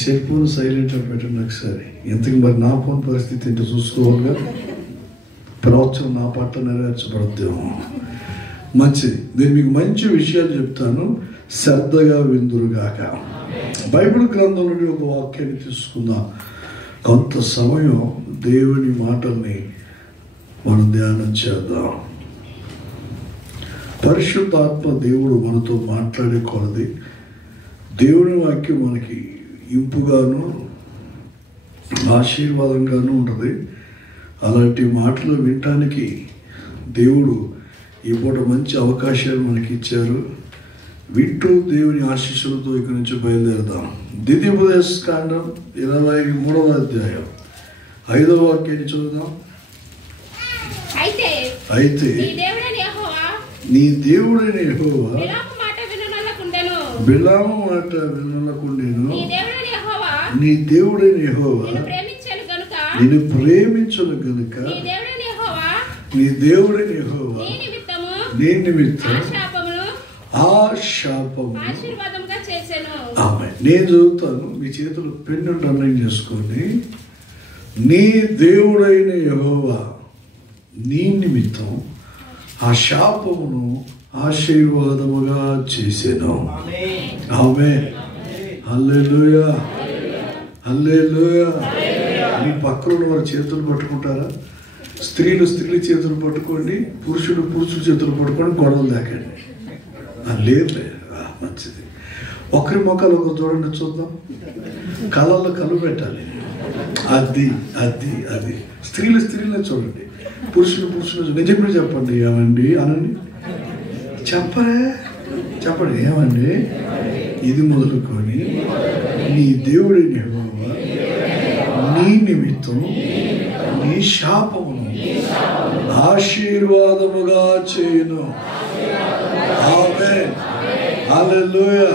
Cell phone సైలెంట్లో పెట్టండి ఒకసారి. ఎంతకు మరి నా ఫోన్ పరిస్థితి ఏంటో చూసుకోవాలిగా. ప్రవచనం నా పట్ల నెరవేర్చబడద్దేమో. మంచిది. నేను మీకు మంచి విషయాలు చెప్తాను, శ్రద్ధగా విందురుగాక. బైబిల్ గ్రంథం నుండి ఒక వాక్యాన్ని తీసుకుందాం. కొంత సమయం దేవుని మాటల్ని మనం ధ్యానం చేద్దాం. పరిశుద్ధాత్మ దేవుడు మనతో మాట్లాడే కొలది దేవుని వాక్యం మనకి ఇంపుగాను ఆశీర్వాదంగాను ఉంటుంది. అలాంటి మాటలు వినటానికి దేవుడు ఈ పూట మంచి అవకాశాలు మనకి ఇచ్చారు. వింటూ దేవుని ఆశీస్సులతో ఇక్కడి నుంచి బయలుదేరదాం. ద్వితీయోపదేశకాండం 23వ అధ్యాయం 5వ వాక్యాన్ని చదువుదాం. అయితే నీ దేవుడైన యెహోవా బిలాము మాట వినకుండెను. నీ దేవుడైన యెహోవా నిన్ను ప్రేమించును గనుక నీ దేవుడైన యెహోవా నీ నిమిత్తం ఆ శాపము ఆమె. నేను చదువుతాను, మీ చేతులు పెన్ను నిర్ణయం చేసుకోండి. నీ దేవుడైన యెహోవా నీ నిమిత్తం ఆ శాపమును ఆశీర్వాదముగా చేసెను. ఆమేన్. హల్లెలూయా, హల్లెలూయా. మీ పక్కన వారి చేతులు పట్టుకుంటారా? స్త్రీలు చేతులు పట్టుకోండి, పురుషుడు చేతులు పట్టుకోండి, గొడవలు దాకండి. లేదు, మంచిది. ఒకరి మొక్కలు ఒకరు చూడండి, చూద్దాం. కళ్ళల్లో కళ్ళు పెట్టాలి. అది అది అది స్త్రీలు చూడండి, పురుషులు నేను చెప్పి చెప్పండి. ఏమండి అనండి, చెప్పండి ఏమండి. ఇది మొదలుకొని నీ దేవుడైన యెహోవా నీ నిమిత్తం నీ శాపమును ఆశీర్వాదముగా చేయును. ఆమేన్. హల్లెలూయా.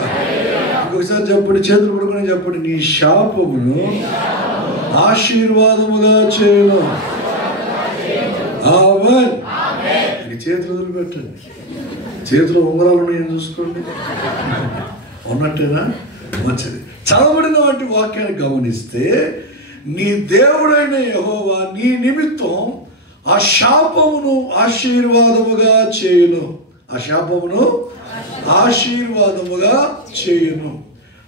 ఇంకొకసారి చెప్పండి, చేతులు పడుకొని చెప్పండి. నీ శాపమును ఆశీర్వాదముగా చేయును. ఆమేన్. చేతులు వదిలిపెట్టండి. చేతిలో ఉంగరాలు ఉన్నాయని చూసుకోండి. ఉన్నట్టేనా? మంచిది. చదవబడిన వంటి వాక్యాన్ని గమనిస్తే నీ దేవుడైన యెహోవా నీ నిమిత్తం ఆ శాపమును ఆశీర్వాదముగా చేయును. ఆ శాపమును ఆశీర్వాదముగా చేయును.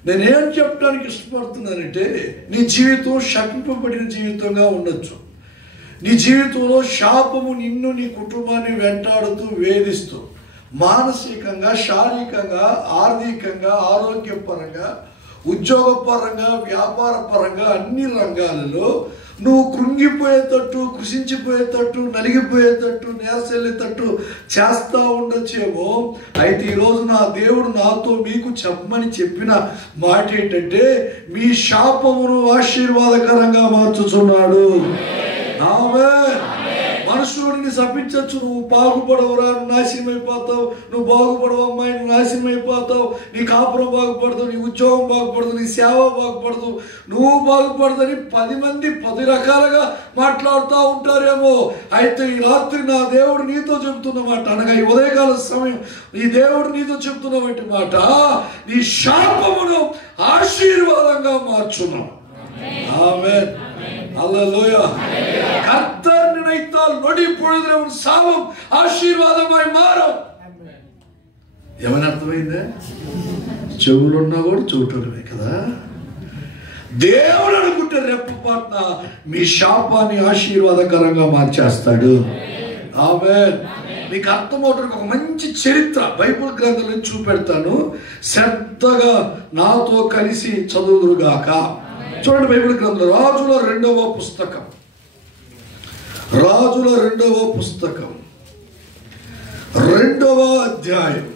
నేనేం చెప్పడానికి ఇష్టపడుతున్నానంటే, నీ జీవితం శపింపబడిన జీవితంగా ఉండొచ్చు. నీ జీవితంలో శాపము నిన్ను నీ కుటుంబాన్ని వెంటాడుతూ వేధిస్తూ మానసికంగా, శారీరకంగా, ఆర్థికంగా, ఆరోగ్యపరంగా, ఉద్యోగపరంగా, వ్యాపార పరంగా అన్ని రంగాలలో నువ్వు కృంగిపోయేటట్టు, కృషించిపోయేటట్టు, నలిగిపోయేటట్టు, నేరసెళ్ళేటట్టు చేస్తూ ఉండొచ్చేమో. అయితే ఈరోజు నా దేవుడు నాతో మీకు చెప్పమని చెప్పిన మాట ఏంటంటే, మీ శాపమును ఆశీర్వాదకరంగా మార్చుచున్నాడు. ఆమేన్. మనుషుడిని శపించచ్చు. నువ్వు బాగుపడవురా, నువ్వు నాశనం అయిపోతావు. నువ్వు బాగుపడవు అమ్మాయి, నువ్వు నాశనం అయిపోతావు. నీ కాపురం బాగుపడదు, నీ ఉద్యోగం బాగుపడదు, నీ సేవ బాగుపడదు, నువ్వు బాగుపడదని 10 మంది 10 రకాలుగా మాట్లాడుతూ ఉంటారేమో. అయితే ఈ రాత్రి నా దేవుడు నీతో చెబుతున్నమాట, అనగా ఈ ఉదయకాల సమయం ఈ దేవుడు నీతో చెబుతున్నటువంటి మాట, నీ శాపమును ఆశీర్వాదంగా మార్చున్నాం. ఆమేన్. హల్లెలూయా. కర్తర్ నిனைத்தால் நொடி பொழுதில் உன் சாபம் ఆశీర్వాదమై మారం. ఏమని అర్థమైందా? చెవులున్నా కూడా చూడటమే కదా. దేవుడు అనుకుంటే రెప్పపాటున మీ శాపాన్ని ఆశీర్వాదకరంగా మార్చేస్తాడు. ఆమేన్. మీకు అర్థమవుతానికి ఒక మంచి చరిత్ర బైబిల్ గ్రంథం నుంచి చూపెడతాను. శ్రద్ధగా నాతో కలిసి చదువుదురుగాక. చూడండి, బైబిల్ గ్రంథం రాజుల 2వ పుస్తకం, రాజుల 2వ పుస్తకం 2వ అధ్యాయం,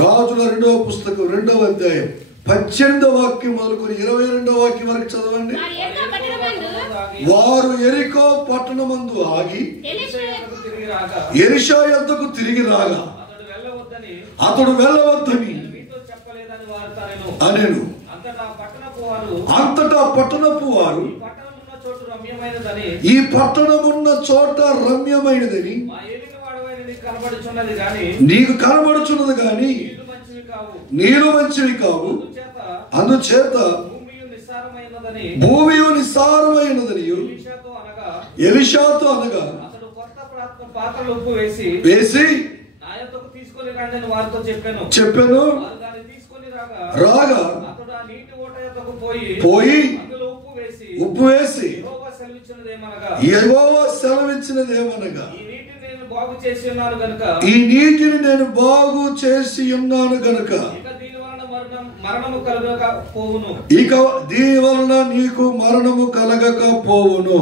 రాజుల 2వ పుస్తకం 2వ అధ్యాయం 18వ వాక్యం మొదలుకొని 22వ వాక్యం వరకు చదవండి. వారు ఎరికో పట్టణమందు ఆగి ఎలీషా యొద్దకు తిరిగి రాగా అతడు వెళ్ళవద్దని అనెను. అంతటా పట్టణపు వారు ఈ పట్టణమున్న చోట రమ్యమైనదని నీకు కనబడుచున్నది గాని నీరు మంచివి కావు, భూమియు నిస్సారమైనదని ఎలీషాతో అనగా అతడు కొత్త పాత్రలో ఉప్పు వేసి నా యొద్దకు తీసుకొని రండి అని వారితో చెప్పాను. వారు దాన్ని తీసుకొని రాగా అతడు ఆ నీటి ఓట యొద్దకు పోయి అందులో ఉప్పు వేసి యెహోవా సెలవిచ్చినదేమనగా ఈ నీటిని నేను బాగు చేసి ఉన్నాను గనుక ఇక దీని వలన నీకు మరణము కలగకపోవును.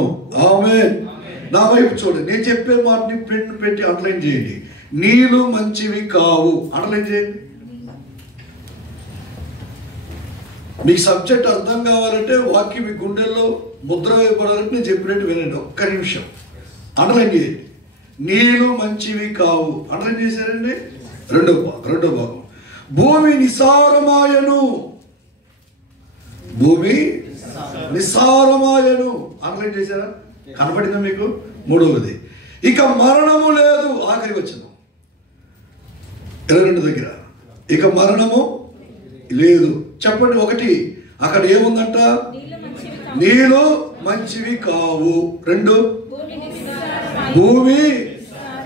ఆమేన్. నా వైపు చూడండి, నేను చెప్పే మాటని ప్రింట్ పెట్టి అండర్లైన్ చేయండి. నీళ్లు మంచివి కావు, అండర్లైన్ చేయండి. మీకు సబ్జెక్ట్ అర్థం కావాలంటే వాక్యం మీ గుండెల్లో ముద్ర వేయబడాలంటే నేను చెప్పినట్టు వినండి. ఒక్క నిమిషం అండర్లైన్ చేయండి. నీళ్లు మంచివి కావు, అండర్లైన్ చేశారండి. రెండో భాగం భూమి నిస్సారమాయను, భూమి నిస్సారమాయను, అండర్లైన్ చేశారా? కనపడిందా మీకు? మూడవది ఇక మరణము లేదు. ఆఖరికి వచ్చింది 22 దగ్గర ఇక మరణము లేదు. చెప్పండి. ఒకటి అక్కడ ఏముందంట? నీళ్లు మంచివి కావు. 2 భూమి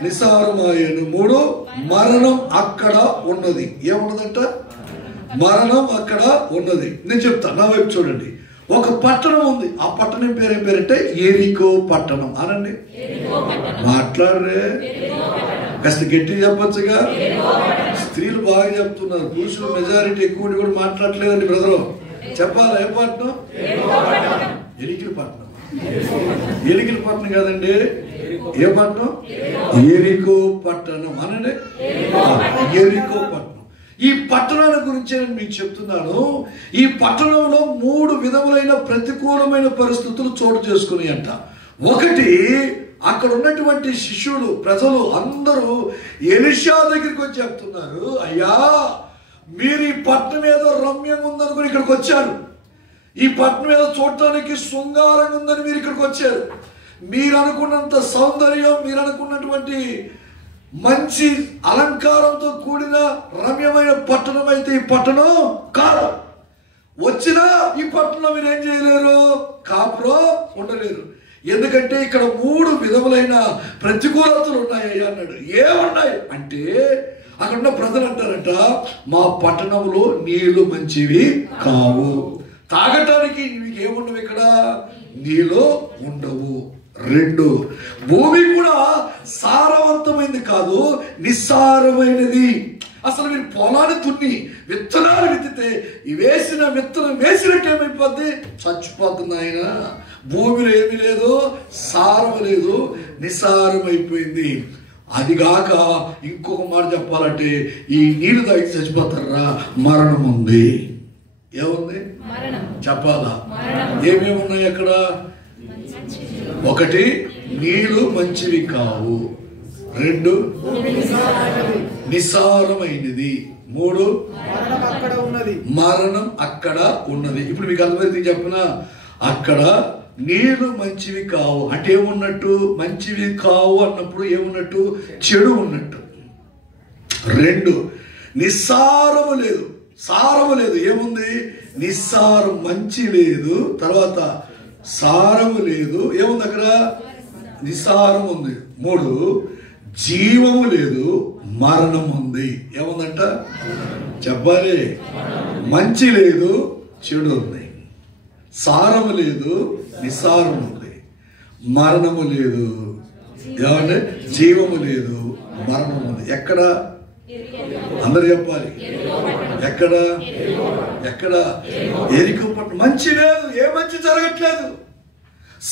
నిస్సారమాయను. 3 మరణం అక్కడ ఉన్నది. ఏమున్నదంట? మరణం అక్కడ ఉన్నది. నేను చెప్తా, నా వైపు చూడండి. ఒక పట్టణం ఉంది. ఆ పట్టణం పేరేం పేరంటే ఎరికో పట్టణం. అనండి, మాట్లాడరే, కాస్త గట్టి చెప్పచ్చుగా. స్త్రీలు బాగా చెప్తున్నారు, పురుషులు మెజారిటీ ఎక్కువ కూడా మాట్లాడలేదండి. బ్రదరు చెప్పాలా? ఏ పట్టణం? ఎరికిల పట్టణం. ఎరికిల పట్టణం కాదండి. ఏ పట్టణం? ఎరికో పట్టణం. అనండి, ఎరికో పట్టణం. ఈ పట్టణాల గురించి నేను మీకు చెప్తున్నాను. ఈ పట్టణంలో 3 విధములైన ప్రతికూలమైన పరిస్థితులు చోటు చేసుకుని అంట. ఒకటి, అక్కడ ఉన్నటువంటి శిష్యులు, ప్రజలు అందరూ ఎలీషా దగ్గరికి వచ్చి చెప్తున్నారు, అయ్యా మీరు ఈ పట్టణం ఏదో రమ్యంగా ఉందనుకుని ఇక్కడికి వచ్చారు. ఈ పట్టణం ఏదో చూడటానికి శృంగారంగా ఉందని మీరు ఇక్కడికి వచ్చారు. మీరు అనుకున్నంత సౌందర్యం, మీరు అనుకున్నటువంటి మంచి అలంకారంతో కూడిన రమ్యమైన పట్టణం అయితే ఈ పట్టణం కాదు. వచ్చినా ఈ పట్టణంలో మీరు ఏం చేయలేరు, కాపులో ఉండలేరు. ఎందుకంటే ఇక్కడ 3 విధములైన ప్రతికూలతలు ఉన్నాయి అన్నాడు. ఏమున్నాయి అంటే, అక్కడ ఉన్న ప్రజలు అంటారంట, మా పట్టణంలో నీళ్లు మంచివి కావు, తాగటానికి మీకు ఏముండవు, ఇక్కడ నీళ్ళు ఉండవు. 2 భూమి కూడా సారవంతమైనది కాదు, నిస్సారమైనది. అసలు మీరు పొలాన్ని దున్ని విత్తనాలు విత్తితే వేసిన విత్తనం వేసినట్టు ఏమైపోద్ది? చచ్చిపోతుంది. ఆయన భూమిలో ఏమీ లేదు, సారం లేదు, నిస్సారమైపోయింది. అదిగాక ఇంకొక మాట చెప్పాలంటే, ఈ నీళ్లు తాగి చచ్చిపోతారా? మరణం ఉంది. ఏముంది చెప్పాలా? ఏమేమి ఉన్నాయి అక్కడ? 1 నీళ్లు మంచివి కావు. 2 నిస్సారమైనది. 3 మరణం అక్కడ ఉన్నది. ఇప్పుడు మీకు అర్థమైతే చెప్పిన, అక్కడ నీళ్లు మంచివి కావు అంటే ఏమున్నట్టు? మంచివి కావు అన్నప్పుడు ఏమున్నట్టు? చెడు ఉన్నట్టు. 2 నిస్సారము లేదు, సారము లేదు. ఏముంది? నిస్సారం, మంచి లేదు. తర్వాత సారము లేదు. ఏముంది అక్కడ? నిస్సారం ఉంది. 3 జీవము లేదు, మరణం ఉంది. ఏముందంట చెప్పాలి? మంచి లేదు, చెడు ఉంది. సారము లేదు, నిస్సారం ఉంది. మరణము లేదు, ఏమంటే జీవము లేదు, మరణం ఉంది. ఎక్కడ? అందరు చెప్పాలి. ఎక్కడ? ఎరికో పట్టణం. మంచి లేదు, ఏ మంచి జరగట్లేదు.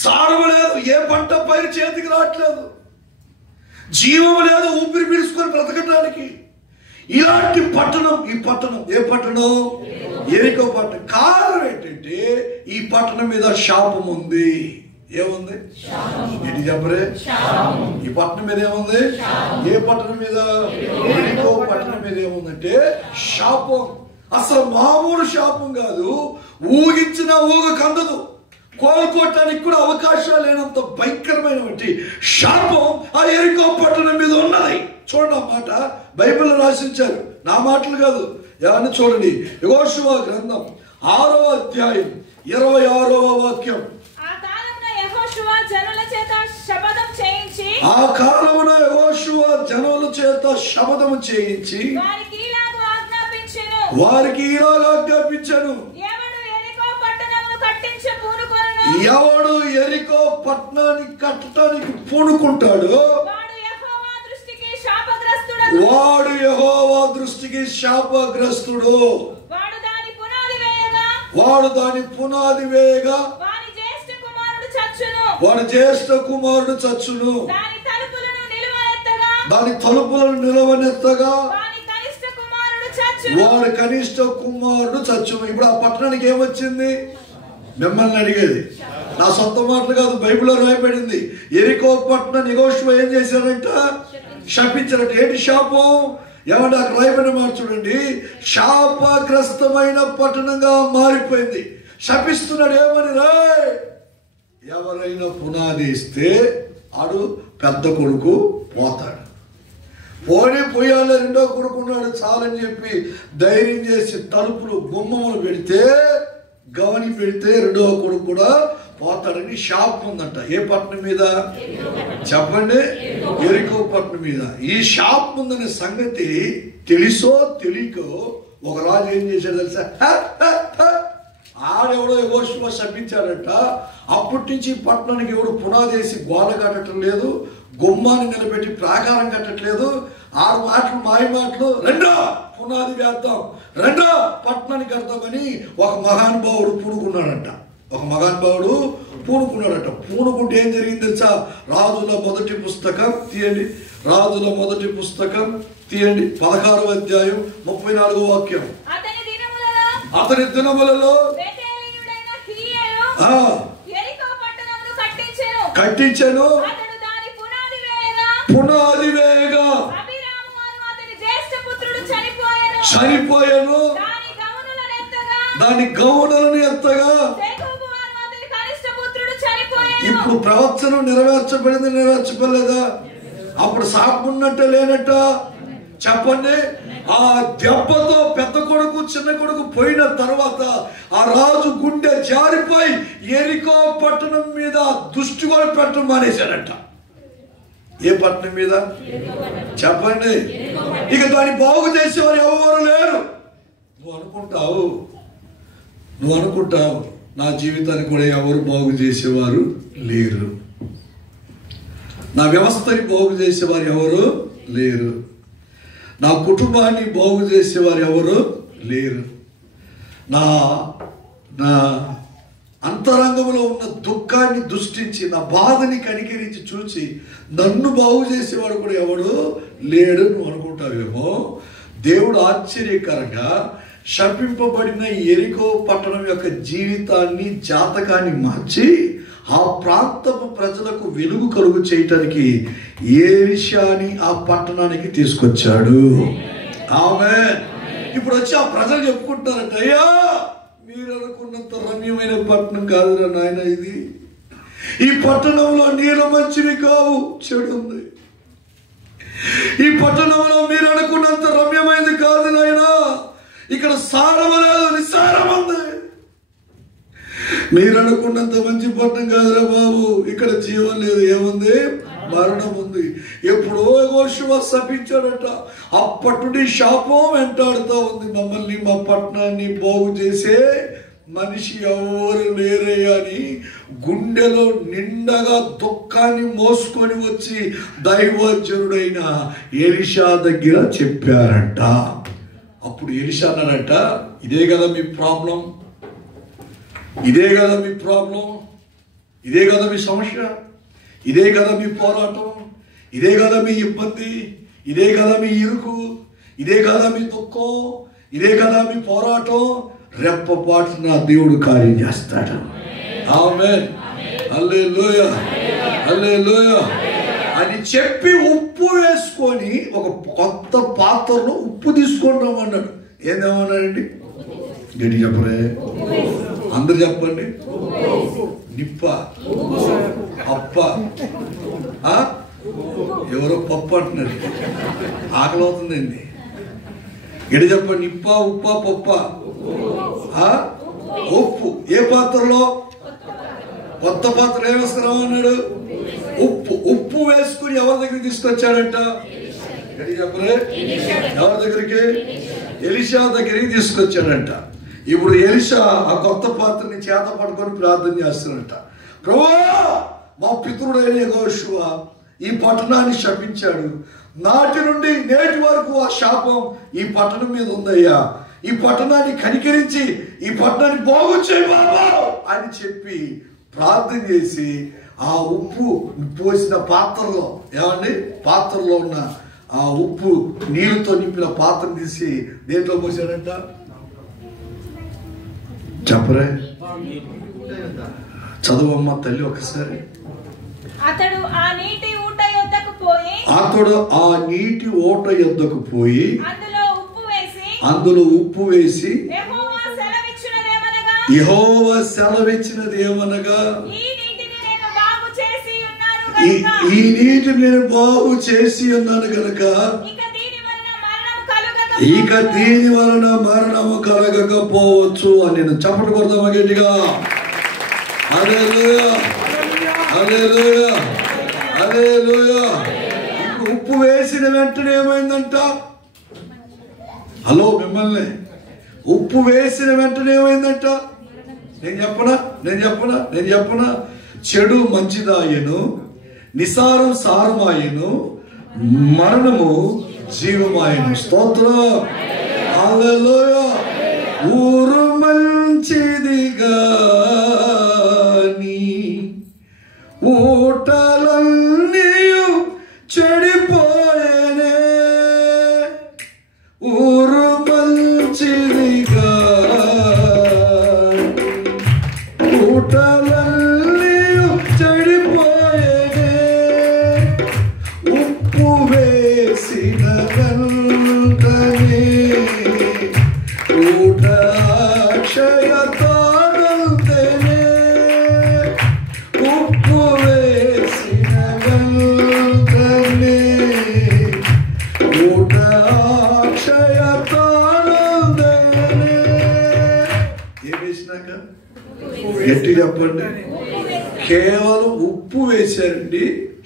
సారము లేదు, ఏ పంట పైరు చేతికి రావట్లేదు. జీవము లేదు, ఊపిరి పీల్చుకొని బ్రతకడానికి. ఇలాంటి పట్టణం ఈ పట్టణం. ఏ పట్టణం? ఎరికో పట్టణం. కారణం ఏంటంటే, ఈ పట్టణం మీద శాపం ఉంది. ఏముంది? ఏంటి చెప్పరే? ఈ పట్టణం మీద ఏముంది? ఏ పట్టణం మీద? ఎరికో పట్టణం మీద ఏముందంటే శాపం. అసలు మామూలు శాపం కాదు, ఊగించిన ఊగ కందదు, కోలుకోవటానికి కూడా అవకాశాలు లేనంత భయంకరమైనటువంటి శాపం ఆ ఎరికో పట్టణం మీద ఉన్నది. చూడండి, ఆ మాట బైబిల్లో రాసించారు, నా మాటలు కాదు. ఏమని చూడండి, యెహోషువ గ్రంథం 6వ అధ్యాయం 26వ వాక్యం. ఆ కాలమున యెహోషువ జనుల చేత శపథం చేయించి వారికి ఇలాగ ఆజ్ఞాపించెను, ఎవడు ఎరికో పట్టణాన్ని కట్టడానికి పూనుకుంటాడు వాడు యెహోవా దృష్టికి శాపగ్రస్తుడు. వాడు దాని పునాది వేయగా వాడి జ్యేష్ఠ కుమారుడు చచ్చును, దాని తలుపులను నిలవనెత్తగా వాడి కనిష్ట కుమారుడు చచ్చును. ఇప్పుడు ఆ పట్టణానికి ఏమొచ్చింది? మిమ్మల్ని అడిగేది నా సొంత మాటలు కాదు, బైబిల్లో రాయబడింది. యెరికో పట్టణం యెహోషువ ఏం చేశారంట? శపించారంట. ఏంటి శాపం? ఏమంటే అక్కడ రాయబడిన మాట చూడండి, శాపగ్రస్తమైన పట్టణంగా మారిపోయింది. శపిస్తున్నాడు ఏమని? రాయ్, ఎవరైనా పునాది ఇస్తే ఆడు పెద్ద కొడుకు పోతాడు, పోయాలి రెండో కొడుకు ఉన్నాడు చాలని చెప్పి ధైర్యం చేసి తలుపులు గుమ్మములు పెడితే గవని పెడితే రెండో కొడుకు కూడా పోతాడని శాపం ఉందంట. ఏ పట్టణం మీద చెప్పండి? యెరికో పట్టణం మీద. ఈ శాపం ఉందనే సంగతి తెలుసో తెలియకో ఒక రాజు ఏం చేశాడు తెలుసా? ఆడెవడో యెహోషువ శపించాడట. అప్పటి నుంచి పట్టణానికి ఎవడు పునాది వేసి గోడ కట్టడం లేదు, గుమ్మాన్ని నిలబెట్టి ప్రాకారం కట్టట్లేదు. 6 మాటలు మాయ మాటలు, రెండో పునాది వేద్దాం, రెండో పట్టణానికి కడతామని ఒక మహానుభావుడు పూనుకున్నాడంట. పూనుకుంటే ఏం జరిగింది తెలుసా? రాజుల మొదటి పుస్తకం తీయండి, 16వ అధ్యాయం 34వ వాక్యం. అతని దినములలో కట్టించెను, పునాది వేయగా చనిపోయాను, దాని గౌనులను ఎత్తగా. ఇప్పుడు ప్రవచనం నెరవేర్చబడింది, నెరవేర్చబడలేదా? అప్పుడు శాపం ఉన్నట్ట లేనట్ట? చెప్పండి. ఆ దెబ్బతో పెద్ద కొడుకు చిన్న కొడుకు పోయిన తర్వాత ఆ రాజు గుండె జారిపోయి యెరికో పట్టణం మీద దృష్టి కూడా పెట్టడం మానేశాడట. ఏ పట్టణం మీద చెప్పండి? ఇక దాన్ని బాగు చేసేవారు ఎవరు లేరు. నువ్వు అనుకుంటావు నా జీవితాన్ని కూడా ఎవరు బాగు చేసేవారు లేరు, నా వ్యవస్థని బాగు చేసేవారు ఎవరు లేరు, నా కుటుంబాన్ని బాగు చేసేవారు ఎవరు లేరు, నా అంతరంగంలో ఉన్న దుఃఖాన్ని దృష్టించి నా బాధని కనికరించి చూసి నన్ను బాగు చేసేవాడు కూడా ఎవడు లేడు నువ్వు అనుకుంటావేమో. దేవుడు ఆశ్చర్యకరంగా శపింపబడిన యెరికో పట్టణం యొక్క జీవితాన్ని, జాతకాన్ని మార్చి ఆ ప్రాంతపు ప్రజలకు వెలుగు కలుగు చేయటానికి ఎలీషాని ఆ పట్టణానికి తీసుకొచ్చాడు. ఆమేన్. ఇప్పుడు వచ్చి ఆ ప్రజలు చెప్పుకుంటున్నారంట, అయ్యా మీరు అనుకున్నంత రమ్యమైన పట్టణం కాదురా నాయన ఇది. ఈ పట్టణంలో నీళ్ళు మంచివి కావు, చెడు ఉంది. ఈ పట్టణంలో మీరు అనుకున్నంత రమ్యమైనది కాదు నాయన, ఇక్కడ సారము లేదు, నిస్సారం ఉంది. మీరు అనుకున్నంత మంచి పట్టణం కాదురా బాబు, ఇక్కడ జీవం లేదు, ఏముంది? మరణం ఉంది. ఎప్పుడో యెహోషువ శపించాడట. అప్పటి నుండి శాపం వెంటాడుతూ ఉంది మమ్మల్ని, మా పట్టణాన్ని బాగు చేసే మనిషి ఎవరు లేరయ్యా అని గుండెలో నిండగా దుఃఖాన్ని మోసుకొని వచ్చి దైవజనుడైన ఎలీషా దగ్గర చెప్పారంట. అప్పుడు ఎలీషా అన్నాడంట, ఇదే కదా మీ ప్రాబ్లం, ఇదే కదా మీ ప్రాబ్లం, ఇదే కదా మీ సమస్య, ఇదే కదా మీ పోరాటం, ఇదే కదా మీ ఇబ్బంది, ఇదే కదా మీ ఇరుకు, ఇదే కదా మీ దుఃఖం, ఇదే కదా మీ పోరాటం. రెప్పపాటు నా దేవుడు కార్యం చేస్తాడు. ఆమేన్. హల్లెలూయా, హల్లెలూయా అని చెప్పి ఉప్పు వేసుకొని ఒక కొత్త పాత్రలో ఉప్పు తీసుకొని రమ్మన్నాడు. ఏందేమన్నాడండి? గట్టి చెప్పరే, అందరు చెప్పండి. నిప్ప, అప్ప, ఎవరో పప్పు అంటున్నారు, ఆకలి అవుతుందండి. ఎడి చెప్పండి, నిప్పా ఉప్పా పప్పా? ఉప్పు. ఏ పాత్రలో? కొత్త పాత్ర ఏం వేసుకురావు అన్నాడు? ఉప్పు. ఉప్పు వేసుకుని ఎవరి దగ్గరికి తీసుకొచ్చాడంట? ఎడి చెప్పలే, ఎవరి దగ్గరికి? ఎలీషా దగ్గరికి తీసుకొచ్చాడంట. ఇప్పుడు ఎలీషా ఆ కొత్త పాత్రని చేత పట్టుకొని ప్రార్థన చేస్తాడంట. ప్రభువా, మా పితరుడైన యెహోషువ ఈ పట్టణాన్ని శపించాడు, నాటి నుండి నేటి వరకు ఆ శాపం ఈ పట్టణం మీద ఉందయ్యా, ఈ పట్టణాన్ని కనికరించి ఈ పట్టణాన్ని బాగు చేయి బాబా అని చెప్పి ప్రార్థన చేసి ఆ ఉప్పు పోసిన పాత్రలో, ఏమండి, పాత్రలో ఉన్న ఆ ఉప్పు నీళ్ళతో నింపిన పాత్ర తీసి దేంట్లో పోసాడంట? చెప్పరే, చదువమ్మ తల్లి ఒకసారి. అతడు ఆ నీటి ఊట యొద్దకు పోయి అందులో ఉప్పు వేసి యెహోవా సెలవిచ్చినది ఏమనగా, ఈ నీటిని నేను బాగు చేసి ఉన్నాను గనుక ఇక దీని వలన మరణము కలగకపోవచ్చు అని. నేను చప్పట్లు కొడతామా గట్టిగా? హల్లెలూయా, హల్లెలూయా, హల్లెలూయా. ఇప్పుడు ఉప్పు వేసిన వెంటనే ఏమైందంట? హలో మిమ్మల్ని, ఉప్పు వేసిన వెంటనే ఏమైందంట? నేను చెప్పనా? చెడు మంచిదాయను, నిసారం సారమాయను, మరణము జీవమాయను. స్తోత్రం, హల్లెలూయా. ఊరు మంచిదిగా ఊటలన్నీ చెడిపోయేనే, ఊరు మంచిదిగా ఊటలన్నీ చెడిపోయేనే, ఉప్పు వేసిన వెంటనే ఊట అక్షయతానంతనే, ఉప్పు వేసిన వెంటనే ఊట అక్షయతానంతనే. ఏం వేసినాక? గట్టి చెప్పండి. కేవలం ఉప్పు వేశారండి,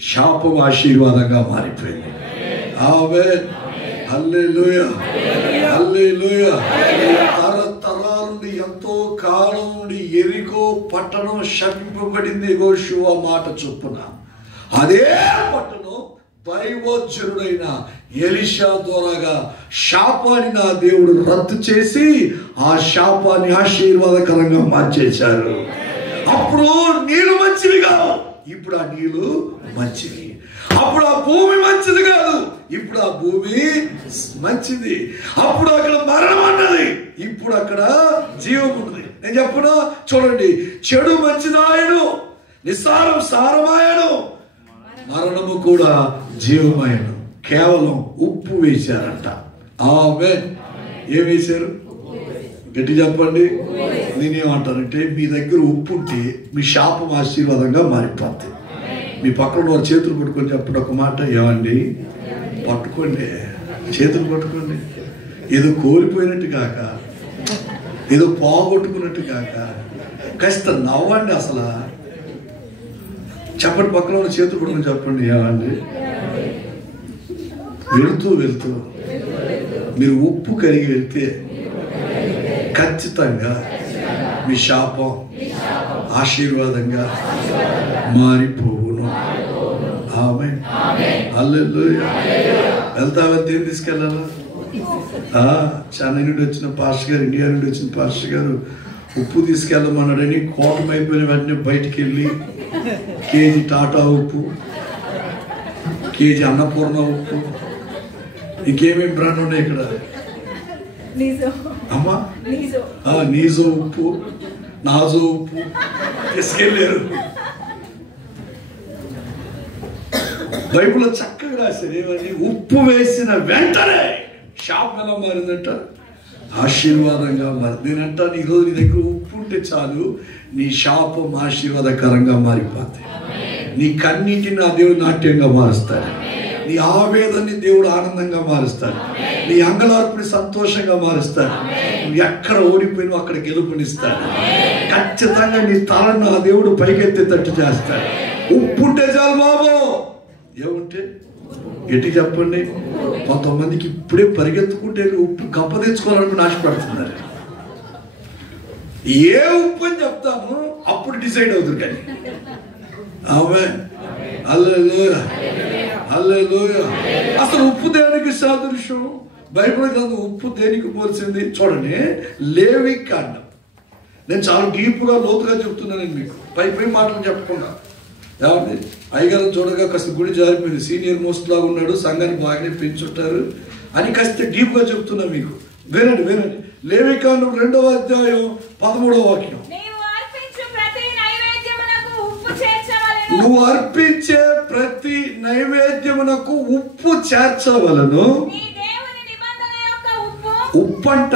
శాపం ఆశీర్వాదంగా మారిపోయింది. ఆమేన్, హల్లెలూయా, హల్లెలూయా. తరతరాల నుండి, ఎంతో కాలం నుండి యెరికో పట్టణం శపింపబడింది యెహోషువ మాట చొప్పున. అదే పట్టణం దైవజనుడైన ఎలీషా ద్వారాగా శాపాన్ని నా దేవుడు రద్దు చేసి ఆ శాపాన్ని ఆశీర్వాదకరంగా మార్చేశారు. అప్పుడు నీళ్లు మంచివి కాదు, ఇప్పుడు ఆ నీళ్లు మంచివి. అప్పుడు ఆ భూమి మంచిది కాదు, ఇప్పుడు ఆ భూమి మంచిది. అప్పుడు అక్కడ మరణం అన్నది, ఇప్పుడు అక్కడ జీవం ఉన్నది. నేను చెప్పనా, చూడండి, చెడు మంచిదాయను, నిస్సారం సారమాయను, మరణము కూడా జీవమాయను. కేవలం ఉప్పు వేశారంట. ఆమేన్. ఏం వేశారు? గట్టి చెప్పండి. నేనేమంటానంటే, మీ దగ్గర ఉప్పు ఉంటే మీ శాపం ఆశీర్వాదంగా మారిపోద్ది. మీ పక్కన వారు చేతులు పట్టుకొని చెప్పండి ఒక మాట. ఏమండి, పట్టుకోండి, చేతులు పట్టుకోండి. ఏదో కోల్పోయినట్టు కాక, ఏదో పోగొట్టుకున్నట్టు కాక, కాస్త నవ్వండి. అసలు చెప్పండి, పక్కన ఉన్న చేతులు పట్టుకొని చెప్పండి. ఏమండి, వెళుతూ వెళ్తూ మీరు ఉప్పు కరిగి వెళ్తే ఖచ్చితంగా మీ శాపం ఆశీర్వాదంగా మారిపోవును. ఆమేన్, హల్లెలూయా. వెళ్తా ఏం తీసుకెళ్ళాలా? చెన్నై నుండి వచ్చిన పాస్టర్ గారు, ఇండియా నుండి వచ్చిన పాస్టర్ గారు ఉప్పు తీసుకెళ్ళమన్నాడని కోటం అయిపోయిన వెంటనే బయటికి వెళ్ళి కేజీ టాటా ఉప్పు, కేజీ అన్నపూర్ణ ఉప్పు, ఇంకేమేమి బ్రాండ్ ఉన్నాయి ఇక్కడ అమ్మా, నీజో ఉప్పు, నాజో ఉప్పు తీసుకెళ్ళారు. బైబిల్లో చక్కగా రాశారు ఏమని, ఉప్పు వేసిన వెంటనే శాపం ఎలా మారిందంట? ఆశీర్వాదంగా మారింది. నేనంట, ఈరోజు నీ దగ్గర ఉప్పు ఉంటే చాలు, నీ శాపం ఆశీర్వాదకరంగా మారిపోతాయి. నీ కన్నీటిని నా దేవుడు నాట్యంగా మారుస్తాడు. నీ ఆవేదనని దేవుడు ఆనందంగా మారుస్తాడు. నీ అంగలార్పుని సంతోషంగా మారుస్తాడు. నువ్వు ఎక్కడ ఓడిపోయినా అక్కడ గెలుపునిస్తాడు. ఖచ్చితంగా నీ తలను ఆ దేవుడు పైకెత్తేటట్టు చేస్తాడు. ఉప్పు ఉంటే చాలు బాబు. ఏముంటే ఎట్టి చెప్పండి. కొంతమందికి ఇప్పుడే పరిగెత్తుకుంటే ఉప్పు గంప తెచ్చుకోవాలని ఆశపడుతున్నారు. ఏ ఉప్పు అని చెప్తాము అప్పుడు డిసైడ్ అవుతుంది. కానీ ఆమేన్, హల్లెలూయా, హల్లెలూయా. అసలు ఉప్పు దేనికి సాదృశ్యం? బైబిల్ గ్రంథం ఉప్పు దేనికి పోల్చింది చూడండి. లేవికాండం. నేను చాలా డీప్గా లోతుగా చెప్తున్నాను మీకు, పై మాటలు చెప్పకుండా. ఏమండి అయ్యగారు చూడగా కాస్త గుడి జారిపోయింది, సీనియర్ మోస్ట్ లాగా ఉన్నాడు, సంఘాన్ని బాగానే పెంచుంటారు అని కాస్త డీప్గా చెప్తున్నా మీకు. వినండి వినండి. లేవికాండం 2వ అధ్యాయం 13వ వాక్యం. నువ్వు అర్పించే ప్రతి నైవేద్యమునకు ఉప్పు చేర్చవలను. ఉప్పంట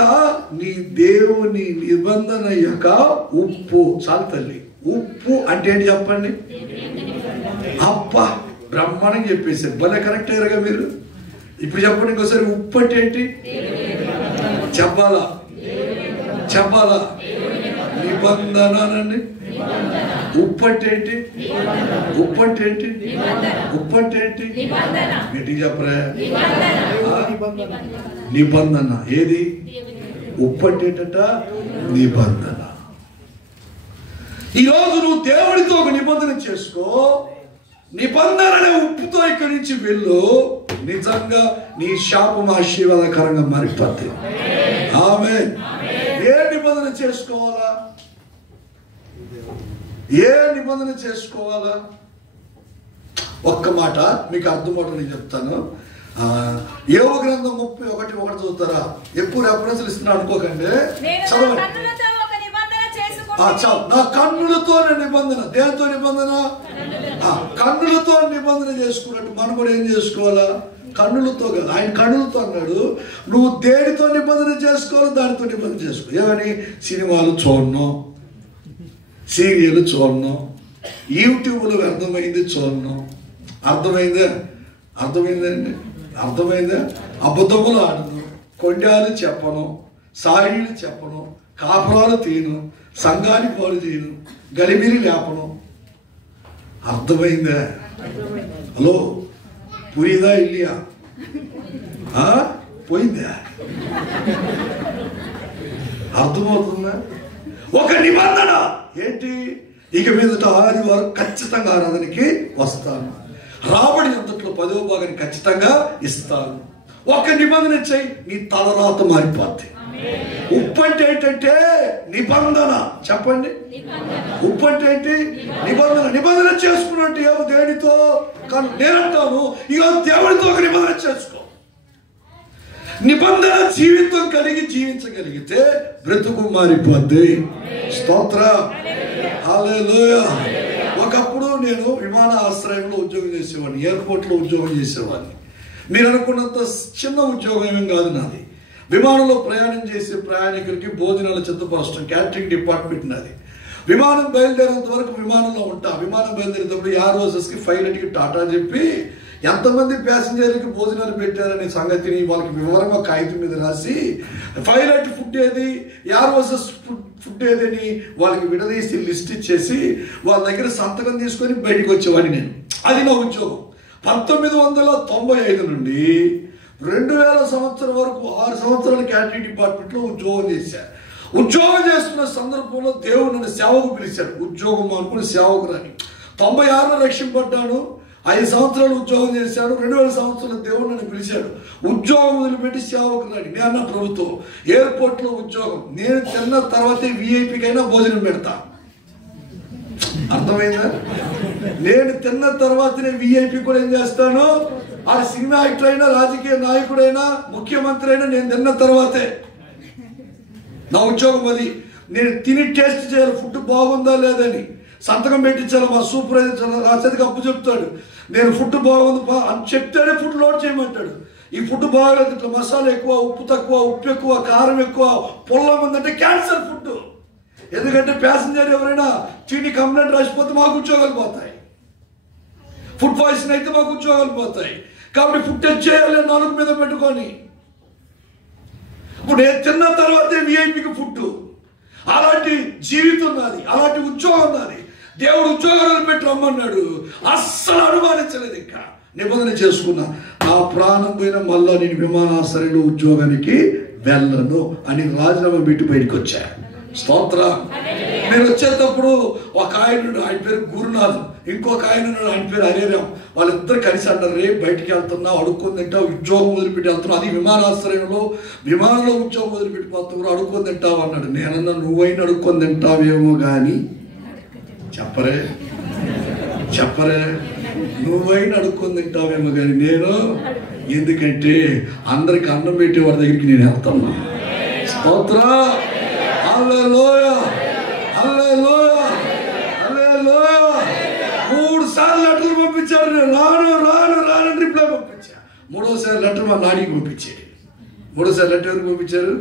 నీ దేవుని నిబంధన యొక్క ఉప్పు. చాలు తల్లి. ఉప్పు అంటే ఏంటి చెప్పండి? అబ్బా బ్రహ్మాండంగా చెప్పేశారు. భలే కరెక్ట్ అయ్యారుగా మీరు. ఇప్పుడు చెప్పండి ఇంకోసారి. ఉప్పు అంటే ఏంటి చెప్పాలా? చెప్పాలా? నిబంధన అనండి. ఉప్పు అంటే ఏంటి? ఉప్పు అంటే ఏంటి? ఉప్పు అంటే ఏంటి? గట్టిగా చెప్పరా? నిబంధన. ఏది? ఉప్పు అంటే ఏంటంట? నిబంధన. ఈరోజు నువ్వు దేవుడితో ఒక నిబంధన చేసుకో. నిబంధన అనే ఉప్పుతో ఇక్కడి నుంచి వెళ్ళు. నిజంగా నీ శాపం ఆశీర్వాదకరంగా మారిపోద్ది. ఆమేన్. ఏ నిబంధన చేసుకోవాలా? ఏ నిబంధన చేసుకోవాలా? ఒక్క మాట మీకు అర్థమవుతుంది నేను చెప్తాను. యోబు గ్రంథం 31:1 చదువుతారా? ఎక్కువ రెఫరెన్స్లు ఇస్తున్నా అనుకోకండి. చదవండి. చాలు. నా కన్నులతో నిబంధన. దేనితో నిబంధన? కన్నులతో నిబంధన చేసుకున్నట్టు మనం కూడా ఏం చేసుకోవాలా? కన్నులతో కదా. ఆయన కన్నులతో అన్నాడు. నువ్వు దేనితో నిబంధన చేసుకోవాలి? దానితో నిబంధన చేసుకో. ఏమని? సినిమాలు చూడను, సీరియల్ చూడను, యూట్యూబ్లో అర్థమైంది చూడను. అర్థమైందా? అర్థమైందండి? అర్థమైందా? అబద్ధములు ఆడను, కొండాలు చెప్పను, సాయిలు చెప్పను, కాపురాలు తీను, సంఘాన్ని పాడు చేయను, గలిమిరి లేపను. అర్థమైందా? హలో, పురిదా ఇల్లియా? పోయిందా? అర్థమవుతుందా? ఒక నిబంధన ఏంటి? ఇక మీదట ఆదివారం ఖచ్చితంగా ఆరాధనకి వస్తాను. రాబడి అంతట్లో 10వ భాగాన్ని ఖచ్చితంగా ఇస్తాను. ఒక నిబంధన చేయి, నీ తలరాత మారిపోద్ది. ఉప్పు అంటే ఏంటంటే నిబంధన. చెప్పండి. ఉప్పు అంటే ఏంటి? నిబంధన. నిబంధన చేసుకున్నట్టు ఏమో దేనితో? కానీ నేనంటాను ఇక దేవుడితో ఒక నిబంధన చేసుకో. నిబంధన జీవితం కలిగి జీవించగలిగితే బ్రతుకు మారిపోద్ది. స్తోత్ర, హల్లెలూయా. ఒకప్పుడు నేను విమానాశ్రయంలో ఉద్యోగం చేసేవాడిని, ఎయిర్పోర్ట్లో ఉద్యోగం చేసేవాడిని. మీరు అనుకున్నంత చిన్న ఉద్యోగం ఏమేం కాదు నాది. విమానంలో ప్రయాణం చేసే ప్రయాణికులకి భోజనాలు సిద్ధపరచడం క్యాటరింగ్ డిపార్ట్మెంట్ నాది. విమానం బయలుదేరేంత వరకు విమానంలో ఉంటా. విమానం బయలుదేరేటప్పుడు ఎయిర్ హోస్టెస్కి పైలట్కి టాటా చెప్పి ఎంతమంది ప్యాసింజర్లకి భోజనాలు పెట్టారనే సంగతిని వాళ్ళకి వివరంగా కాగితం మీద రాసి, పైలట్ ఫుడ్ ఏది, ఎయిర్ హోస్టెస్ ఫుడ్ ఏదని వాళ్ళకి విడదీసి లిస్ట్ ఇచ్చేసి వాళ్ళ దగ్గర సంతకం తీసుకొని బయటకు వచ్చేవాడిని నేను. అది నా ఉద్యోగం. 1995 నుండి 2000 సంవత్సరం వరకు 6 సంవత్సరాలు క్యాటరింగ్ డిపార్ట్మెంట్లో ఉద్యోగం చేశాను. ఉద్యోగం చేస్తున్న సందర్భంలో దేవుడు నన్ను సేవకు పిలిచాడు. ఉద్యోగం అనుకుని సేవకు రాని 96లో రక్షింపడ్డాను. 5 సంవత్సరాలు ఉద్యోగం చేశాడు. 2000 సంవత్సరాలు దేవుడు నన్ను పిలిచాడు. ఉద్యోగం వదిలిపెట్టి సేవకు రాని. నేను ప్రభుత్వం ఎయిర్పోర్ట్లో ఉద్యోగం. నేను తిన్న తర్వాతే విఐపికైనా భోజనం పెడతా. అర్థమైందా? నేను తిన్న తర్వాతనే విఐపి కూడా ఏం చేస్తాను? ఆ సినిమా యాక్టర్ అయినా, రాజకీయ నాయకుడైనా, ముఖ్యమంత్రి అయినా నేను తిన్న తర్వాతే నా ఉద్యోగం. అది నేను తిని టేస్ట్ చేయాలి, ఫుడ్ బాగుందా లేదని సంతకం పెట్టించాలి. మా సూపర్వైజర్ రాసేదికి అప్పు చెప్తాడు. నేను ఫుడ్ బాగుంది అని చెప్తేనే ఫుడ్ లోడ్ చేయమంటాడు. ఈ ఫుడ్ బాగలేదు, ఇట్లా మసాలా ఎక్కువ, ఉప్పు తక్కువ, ఉప్పు ఎక్కువ, కారం ఎక్కువ, పొల్లం ఉందంటే క్యాన్సర్ ఫుడ్. ఎందుకంటే ప్యాసింజర్ ఎవరైనా తిని కంప్లైంట్ రాసిపోతే మాకు ఉద్యోగాలు పోతాయి. ఫుడ్ పాయిజన్ అయితే మాకు ఉద్యోగాలు పోతాయి. కాబట్టి ఫుడ్ టెస్ట్ చేయాలి నాలుగు మీద పెట్టుకొని. ఇప్పుడు నేను తిన్న తర్వాతే విఐపికి ఫుడ్. అలాంటి జీవితం నాది, అలాంటి ఉద్యోగం నాది. దేవుడు ఉద్యోగాలు పెట్టి రమ్మన్నాడు. అస్సలు అనుమానించలేదు. ఇంకా నిబంధన చేసుకున్నా, నా ప్రాణం పోయిన మళ్ళా నేను విమానాశ్రయంలో ఉద్యోగానికి వెళ్ళను అని రాజీనామా పెట్టి బయటకు వచ్చా. స్తోత్రం. నేను వచ్చేటప్పుడు ఒక ఆయన పేరు గురునాథ్, ఇంకొక ఆయన ఆయన పేరు హరిరామ్. వాళ్ళిద్దరు కలిసి అన్నారు, రేపు బయటికి వెళ్తున్నా, అడుక్కొని తింటావు, ఉద్యోగం వదిలిపెట్టి వెళ్తున్నావు, అది విమానాశ్రయంలో విమానంలో ఉద్యోగం వదిలిపెట్టిపోతున్నావు, అడుక్కొని తింటావు అన్నాడు. నేనన్నా నువ్వైనా అడుక్కొని తింటావేమో కానీ చెప్పరే నువ్వైనా అడుక్కొని తింటావేమో కానీ నేను, ఎందుకంటే అందరికి అన్నం పెట్టే వారి దగ్గరికి నేను వెళ్తున్నా. స్తోత్రం. హల్లెలూయా, హల్లెలూయా, హల్లెలూయా. 3 సార్లు లెటర్లు పంపించారు. నేను రాను రిప్లై పంపించా. 3వ సారి లెటర్ మా నాడికి పంపించాడు. 3వ సారి లెటర్ ఎవరికి పంపించారు?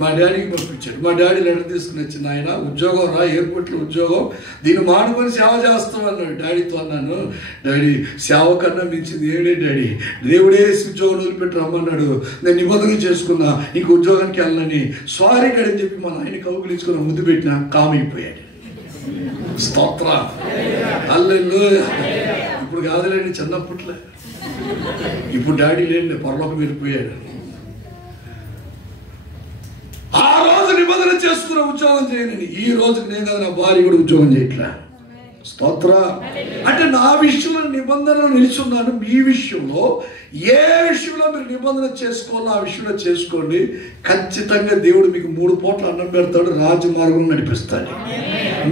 మా డాడీకి పంపించాడు. మా డాడీ లెటర్ తీసుకుని వచ్చింది, ఆయన ఉద్యోగం రా, ఎయిర్పోర్ట్లో ఉద్యోగం, దీన్ని మానుకొని సేవ చేస్తాం అన్నాడు. డాడీతో అన్నాను, డాడీ సేవ కన్నా మించింది ఏడే డాడీ, దేవుడే ఉద్యోగం వదిలిపెట్టి రమ్మన్నాడు, నేను నిబంధన చేసుకున్నా, నీకు ఉద్యోగానికి వెళ్ళని సారీ కడని చెప్పి మా నాయన కౌగులించుకున్న ముద్దు పెట్టినా కామైపోయాడు. స్తోత్రం. హల్లెలూయా. ఇప్పుడు కాదులేండి, చిన్నప్పట్లో. ఇప్పుడు డాడీ లేండి, పరలోకం వెళ్ళిపోయాడు. ఆ రోజు నిబంధన చేసుకున్న ఉద్యోగం చేయనని, ఈ రోజుకి నేను కదా నా భార్య కూడా ఉద్యోగం చేయట్లే. స్తోత్ర. అంటే నా విషయంలో నిబంధనలు నిలిచున్నాను. మీ విషయంలో ఏ విషయంలో మీరు నిబంధన చేసుకోవాలో ఆ విషయంలో చేసుకోండి. ఖచ్చితంగా దేవుడు మీకు 3 పూట్ల అన్నం పెడతాడు, రాజమార్గం నడిపిస్తాడు.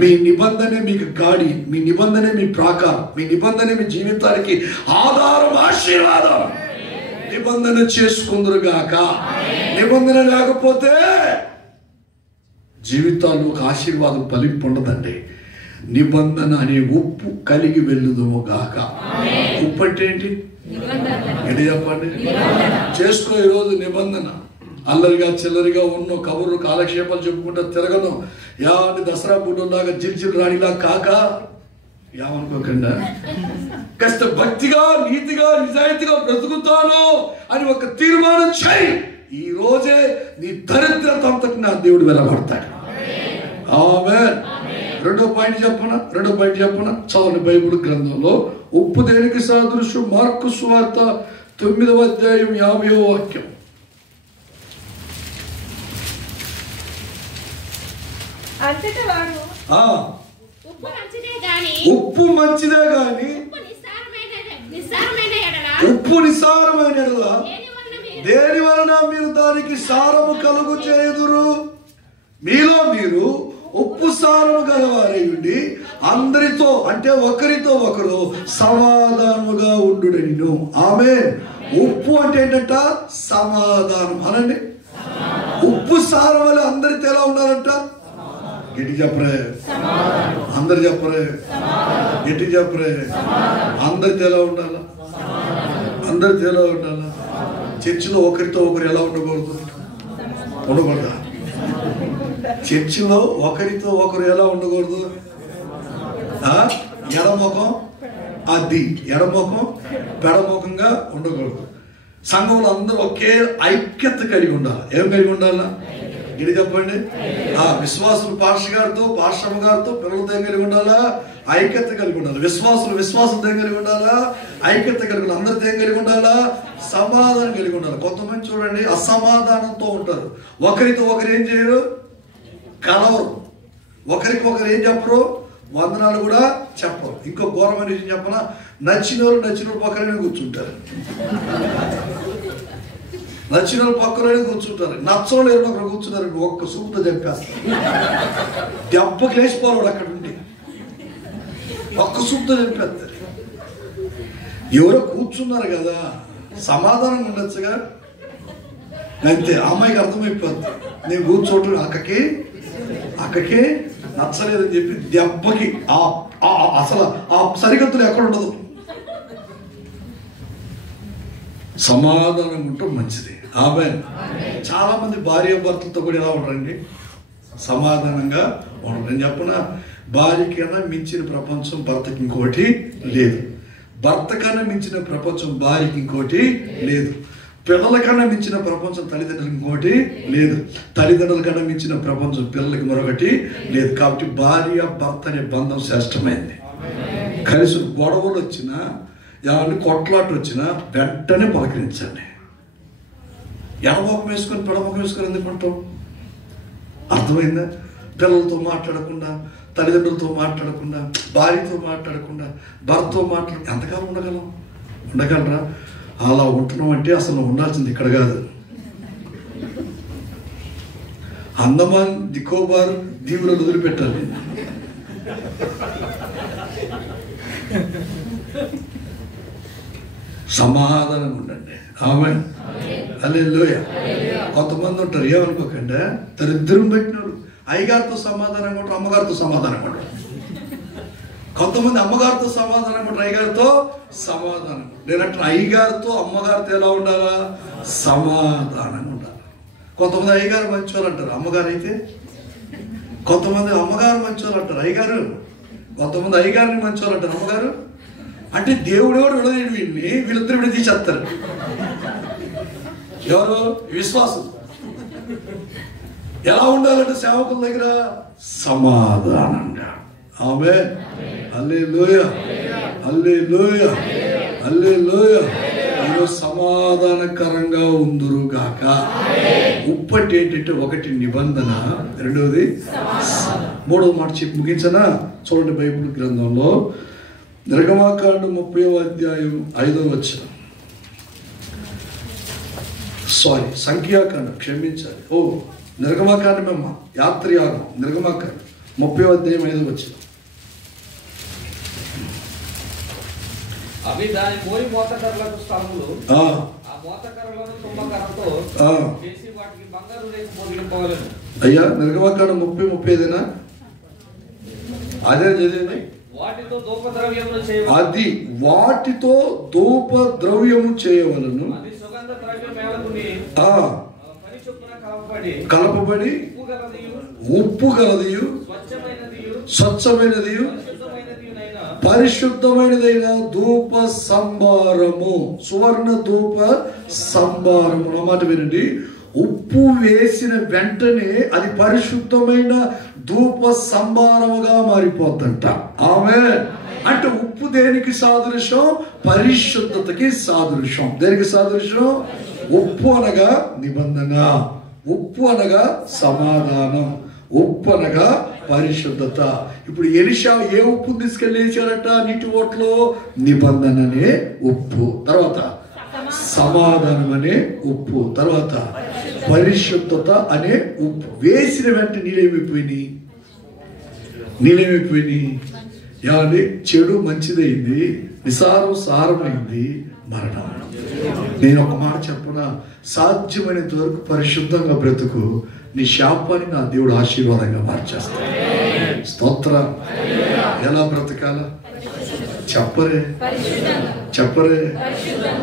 మీ నిబంధనే మీకు గాడి, మీ నిబంధనే మీ ప్రాకారం, మీ నిబంధనే మీ జీవితానికి ఆధారం, ఆశీర్వాదం. నిబంధన చేసుకుందరుగాక. నిబంధన లేకపోతే జీవితాల్లో ఒక ఆశీర్వాదం ఫలింపు ఉండదండి. నిబంధన అనే ఉప్పు కలిగి వెళ్ళుదము గాక. ఉప్పు అంటే ఏంటి? ఏంటి చెప్పండి? చేసుకో ఈరోజు నిబంధన. అల్లరిగా చిల్లరిగా ఉన్న కబుర్లు కాలక్షేపాలు చెప్పుకుంటా తిరగను. అంటే దసరా బుడ్డలాగా జిల్జిల్ రాణిలా కాక ఏమనుకోకుండా కాస్త భక్తిగా, నీతిగా, నిజాయితీగా బ్రతుకుతాను అని ఒక తీర్మానం చేయి. ఈ రోజే నీ దరిద్రత అంతటి నా దేవుడు వెలబడతాడు. ఆమేన్. రెండో పాయింట్ చెప్పనా? చదవండి బైబిల్ గ్రంథంలో. ఉప్పు దేనికి సాదృశ్యం? మార్కు సువార్త 9వ అధ్యాయం 50వ వాక్యం. ఉప్పు మంచిదే గాని ఉప్పు నిస్సారమైన ఎడల దేని వలన మీరు దానికి సారము కలుగు చేయుదురు? మీలో మీరు ఉప్పు సారము గలవారై ఉండి అందరితో, అంటే ఒకరితో ఒకరు సమాధానముగా ఉండుడనిను. ఆమేన్. ఉప్పు అంటే ఏంటంట? సమాధానం. అనండి. ఉప్పు సారం వల్ల అందరితో ఎలా ఉండాలంట? గట్టి చెప్పరే, అందరు చెప్పరే, గట్టి చెప్పరే. అందరితో ఎలా ఉండాలా? అందరితో ఎలా ఉండాలా? చర్చిలో ఒకరితో ఒకరు ఎలా ఉండకూడదు? ఉండకూడదా? చర్చిలో ఒకరితో ఒకరు ఎలా ఉండకూడదు? ఎడముఖం అది, ఎడముఖం పెడముఖంగా ఉండకూడదు. సంఘంలో అందరూ ఒకే ఐక్యత కలిగి ఉండాలి. ఏం కలిగి ఉండాలా? ఇది చెప్పండి. విశ్వాసులు పాస్టర్ గారితో, పాస్టమ్మ గారితో, పిల్లలతో ఏం కలిగి ఉండాలా? ఐక్యత కలిగి ఉండాలి. విశ్వాసంతో ఏం కలిగి ఉండాలా? ఐక్యత కలిగి ఉండాలి. అందరితో ఏం కలిగి ఉండాలా? సమాధానం కలిగి ఉండాలి. కొంతమంది చూడండి అసమాధానంతో ఉంటారు. ఒకరితో ఒకరు ఏం చేయరు? కలవరు. ఒకరికి ఒకరు ఏం చెప్పరు? వందనాలు కూడా చెప్పరు. ఇంకో ఘోరమైన విషయం చెప్పనా? నచ్చిన వాళ్ళు పక్కనే కూర్చుంటారు. నచ్చిన వాళ్ళు పక్కనే కూర్చుంటారు. నచ్చోళ్ళు ఎవరు ఒకరు కూర్చున్నారు, ఒక్క సూపుతో చెప్పేస్తారు. దెబ్బకి లేచిపోవాడు అక్కడ ఉండి, ఒక్క సూపుతో చెప్పేస్తారు. ఎవరో కూర్చున్నారు కదా, సమాధానం ఉండొచ్చుగా. అంతే. అమ్మాయికి అర్థమైపోద్ది నేను కూర్చోవటం అక్కకి నచ్చలేదని చెప్పి దెబ్బకి అసలు ఆ సరిహద్దులు ఎక్కడ ఉండదు. సమాధానం ఉంటే మంచిది. ఆమేన్. చాలా మంది భార్యాభర్తలతో కూడా ఎలా ఉండరండి? సమాధానంగా ఉండరు. నేను చెప్పనా, భార్య కన్నా మించిన ప్రపంచం భర్తకి ఇంకోటి లేదు. భర్త కన్నా మించిన ప్రపంచం భార్యకి ఇంకోటి లేదు. పిల్లల కన్నా మించిన ప్రపంచం తల్లిదండ్రులకి ఇంకోటి లేదు. తల్లిదండ్రుల కన్నా మించిన ప్రపంచం పిల్లలకి మరొకటి లేదు. కాబట్టి భార్య భర్త అనే బంధం శ్రేష్టమైంది. కలిసి గొడవలు వచ్చినా, ఎవరిని కొట్లాట వచ్చినా వెంటనే పలకరించండి. ఎడమొఖం వేసుకొని పెడమొఖం వేసుకొని ఎందుకుంటాం? అర్థమైందా? పిల్లలతో మాట్లాడకుండా, తల్లిదండ్రులతో మాట్లాడకుండా, భార్యతో మాట్లాడకుండా, భర్తతో ఎంతకాలం ఉండగలరా? అలా ఉంటున్నాం అంటే అసలు ఉండాల్సింది ఇక్కడ కాదు. అండమాన్ నికోబార్ దీవులను వదిలిపెట్టాలి. సమాధానం ఉండండి. ఆమేన్. హల్లెలూయా. కొంతమంది ఉంటారు, ఏమనుకోకండి, దరిద్రం పెట్టినాడు. అయ్యగారితో సమాధానంగా ఉంటారు, అమ్మగారితో సమాధానంగా ఉంటారు. కొంతమంది అమ్మగారితో సమాధానంగా ఉంటారు, అయ్యగారితో సమాధానం. నేనంటే అయ్యగారితో అమ్మగారితో ఎలా ఉండాలా? సమాధానంగా ఉండాలి. కొంతమంది అయ్యగారు మంచోళ్ళు అంటారు, అమ్మగారు అయితే. కొంతమంది అమ్మగారు మంచోళ్ళు అంటారు, అయ్యగారు. కొంతమంది అయ్యగారిని మంచోళ్ళు అంటారు, అమ్మగారు. అంటే దేవుడు ఎవరు విడదీయడు వీళ్ళని, వీళ్ళిద్దరు విడ తీసేస్తారు. ఎవరు? విశ్వాసం. ఎలా ఉండాలంటే సేవకుల దగ్గర సమాధానంగా. ఆమేన్. హల్లెలూయా, హల్లెలూయా, హల్లెలూయా. ఈరోజు సమాధానకరంగా ఉందురుగాక. ఉప్పు అంటే ఏంటంటే, ఒకటి నిబంధన, రెండవది మూడవ మాట చెప్పి ముగించనా? చూడండి బైబిల్ గ్రంథంలో నిర్గమాకాండం 30వ అధ్యాయం 5వ వచనం. సంఖ్యాకాండం, క్షమించాలి. నిర్గమాకాండమేమ్మా, యాత్రయాగం. నిర్గమాకాండం 30వ అధ్యాయం 5వ వచనం. అవి దాని మోరి మోతకర్రలకు స్థలములు, ఆ మోతకర్రలను తుంబకర్రతో చేసి వాటికి బంగారు రేకు పొదిగింపవలెను. అయ్యా, నిర్గమాకాండం 30:35 అదే చదివింది. వాటితో ధూపద్రవ్యములు చేయవలెను. అది వాటితో ధూపద్రవ్యము చేయవలెను. అది సుగంధ ద్రవ్యమేలకుని పరిశుభ్ర కలపబడి ఉప్పు గలదియు స్వచ్ఛమైనదియు పరిశుద్ధమైనదైన ధూప సంభారము, సువర్ణ ధూప సంభారము. నా మాట వినండి. ఉప్పు వేసిన వెంటనే అది పరిశుద్ధమైన ధూప సంభారముగా మారిపోతుంట. ఆమేన్. అంటే ఉప్పు దేనికి సాదృశ్యం? పరిశుద్ధతకి సాదృశ్యం. దేనికి సాదృశ్యం? ఉప్పు అనగా నిబంధన, ఉప్పు అనగా సమాధానం, ఉప్పు అనగా పరిశుద్ధత. ఇప్పుడు ఎలీషా ఏ ఉప్పు తీసుకెళ్ళి వేసారట నీటి ఓట్లో? నిబంధన అనే ఉప్పు, తర్వాత సమాధానం అనే ఉప్పు, తర్వాత పరిశుద్ధత అనే ఉప్పు. వేసిన వెంటనే నీళ్ళేమైపోయినాయి? ఏమండి? చెడు మంచిదైంది, నిసారం సారమైంది, మరణం. నేను ఒక మాట చెప్పనా? సాధ్యమైనంత వరకు పరిశుద్ధంగా బ్రతుకు. నీ శాపాన్ని నా దేవుడు ఆశీర్వాదంగా మార్చేస్తాడు. స్తోత్రం. ఎలా బ్రతకాల చెప్పరే.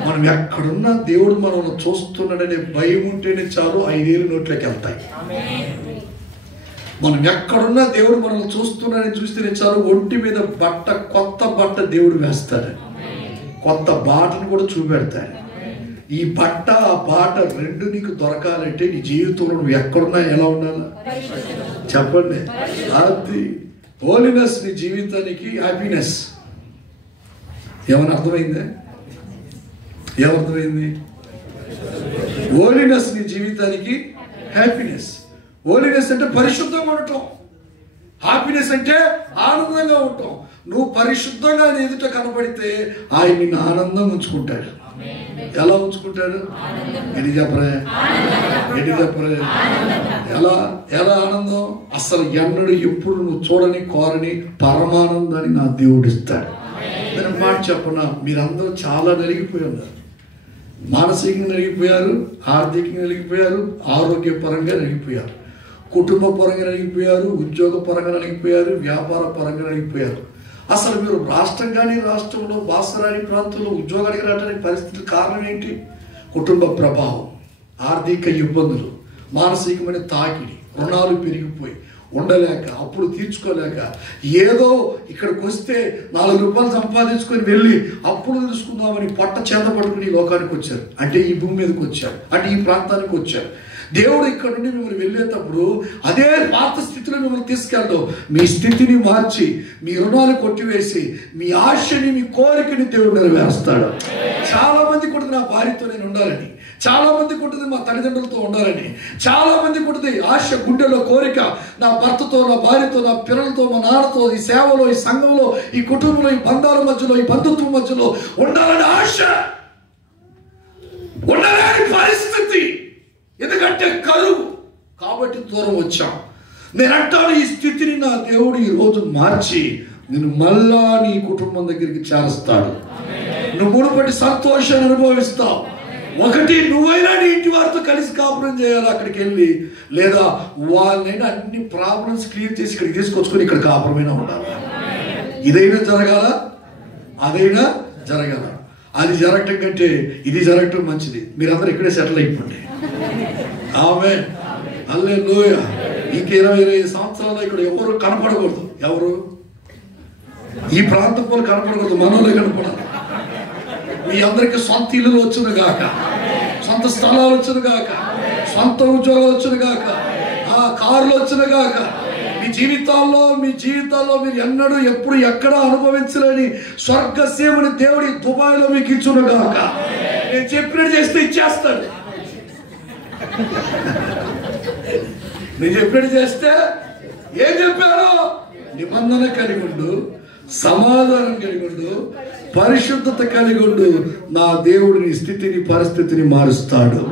మనం ఎక్కడున్నా దేవుడు మనల్ని చూస్తున్నాడనే భయం ఉంటేనే చాలు 5 ఏళ్ళు నోట్లోకి వెళ్తాయి. మనం ఎక్కడున్నా దేవుడు మనల్ని చూస్తున్నాడని చూస్తేనే చాలు ఒంటి మీద బట్ట, కొత్త బట్ట దేవుడు వేస్తాడు, కొత్త బాటను కూడా చూపెడతాడు. ఈ బట్ట ఆ బాట రెండు నీకు దొరకాలంటే నీ జీవితంలో నువ్వు ఎక్కడున్నా ఎలా ఉండాలి చెప్పండి. అది హోలీనెస్ నీ జీవితానికి హ్యాపీనెస్. ఏమని అర్థమైంది? ఏమర్థమైంది? హోలీనెస్ నీ జీవితానికి హ్యాపీనెస్. హోలీనెస్ అంటే పరిశుద్ధంగా ఉండటం, హ్యాపీనెస్ అంటే ఆనందంగా ఉండటం. నువ్వు పరిశుద్ధంగా ఎదుట కనబడితే ఆయన నిన్ను ఆనందంగా ఉంచుకుంటాడు. ఎలా ఉంచుకుంటాడు? ఎన్ని చెప్పరే? ఎలా ఎలా ఆనందం? అసలు ఎన్నడూ ఎప్పుడు నువ్వు చూడని కోరని పరమానందాన్ని నా దేవుడు ఇస్తాడు. నేను మాట చెప్పనా, మీరందరూ చాలా నలిగిపోయి ఉన్నారు. మానసికంగా నలిగిపోయారు, ఆర్థికంగా నలిగిపోయారు, ఆరోగ్యపరంగా నలిగిపోయారు, కుటుంబ పరంగా నలిగిపోయారు, ఉద్యోగ పరంగా నలిగిపోయారు, వ్యాపార పరంగా నలిగిపోయారు. అసలు మీరు రాష్ట్రం కానీ రాష్ట్రంలో బాసరాని ప్రాంతంలో ఉద్యోగానికి రావడానికి పరిస్థితులు కారణం ఏంటి? కుటుంబ ప్రభావం, ఆర్థిక ఇబ్బందులు, మానసికమైన తాకిడి, రుణాలు పెరిగిపోయి ఉండలేక, అప్పుడు తీర్చుకోలేక, ఏదో ఇక్కడికి వస్తే 4 రూపాయలు సంపాదించుకొని వెళ్ళి అప్పుడు తెలుసుకుందామని పొట్ట చేత పట్టుకుని ఈ లోకానికి వచ్చారు. అంటే ఈ భూమి మీదకి వచ్చారు, అంటే ఈ ప్రాంతానికి వచ్చారు. దేవుడు ఇక్కడ నుండి మిమ్మల్ని వెళ్ళేటప్పుడు అదే పాత స్థితిలో మిమ్మల్ని తీసుకెళ్ళడం, మీ స్థితిని మార్చి, మీ రుణాలు కొట్టివేసి, మీ ఆశని, మీ కోరికని దేవుడు నెరవేరుస్తాడు. చాలా మందికి ఉంటుంది నా భార్యతో నేను ఉండాలని, చాలా మందికి ఉంటుంది మా తల్లిదండ్రులతో ఉండాలని, చాలా మందికి ఉంటుంది ఆశ, గుండెలో కోరిక, నా భర్తతో, నా భార్యతో, నా పిల్లలతో, మా నాన్నతో, ఈ సేవలో, ఈ సంఘంలో, ఈ కుటుంబంలో, ఈ బంధాల మధ్యలో, ఈ బంధుత్వం మధ్యలో ఉండాలని ఆశ. ఉండలేని పరిస్థితి, ఎందుకంటే కరువు, కాబట్టి దూరం వచ్చాం. నేనంటాను, ఈ స్థితిని నా దేవుడు ఈ రోజు మార్చి నేను మళ్ళా నీ కుటుంబం దగ్గరికి చేరుస్తాడు. నువ్వు మునుపటి సంతోషాన్ని అనుభవిస్తావు. ఒకటి, నువ్వైనా నీ ఇంటి వారితో కలిసి కాపురం చేయాలి అక్కడికి వెళ్ళి, లేదా వాళ్ళైనా అన్ని ప్రాబ్లమ్స్ క్లియర్ చేసి ఇక్కడికి తీసుకొచ్చుకొని ఇక్కడ కాపురమైనా ఉండాలి. ఇదైనా జరగాల, అదైనా జరగాల. అది జరగటం కంటే ఇది జరగటం మంచిది. మీరందరూ ఇక్కడే సెటిల్ అయిపోండి. ఆమేన్, హల్లెలూయా. ఇంక 20 సంవత్సరాలు ఇక్కడ ఎవరు కనపడకూడదు. ఎవరు ఈ ప్రాంతం వాళ్ళు కనపడకూడదు, మనోళ్ళే కనపడాలి. మీ అందరికీ సొంత ఇల్లులు వచ్చును గాక, సొంత స్థలాలు వచ్చును గాక, సొంత ఉద్యోగాలు వచ్చును గాక, కార్లు వచ్చును గాక. మీ జీవితాల్లో మీరు ఎన్నడూ ఎప్పుడు ఎక్కడ అనుభవించలేని స్వర్గసీమని దేవుడి దుబాయ్లో మీకు ఇచ్చును గాక. నేను చెప్పినట్టు చేస్తే ఇచ్చేస్తాడు. నేను చెప్పినట్టు చేస్తే ఏం చెప్పాను? నిబంధన కలిగి ఉండు, సమాధానం కలిగి ఉండు, పరిశుద్ధత కలిగి ఉండు. నా దేవుడిని స్థితిని, పరిస్థితిని మారుస్తాడు.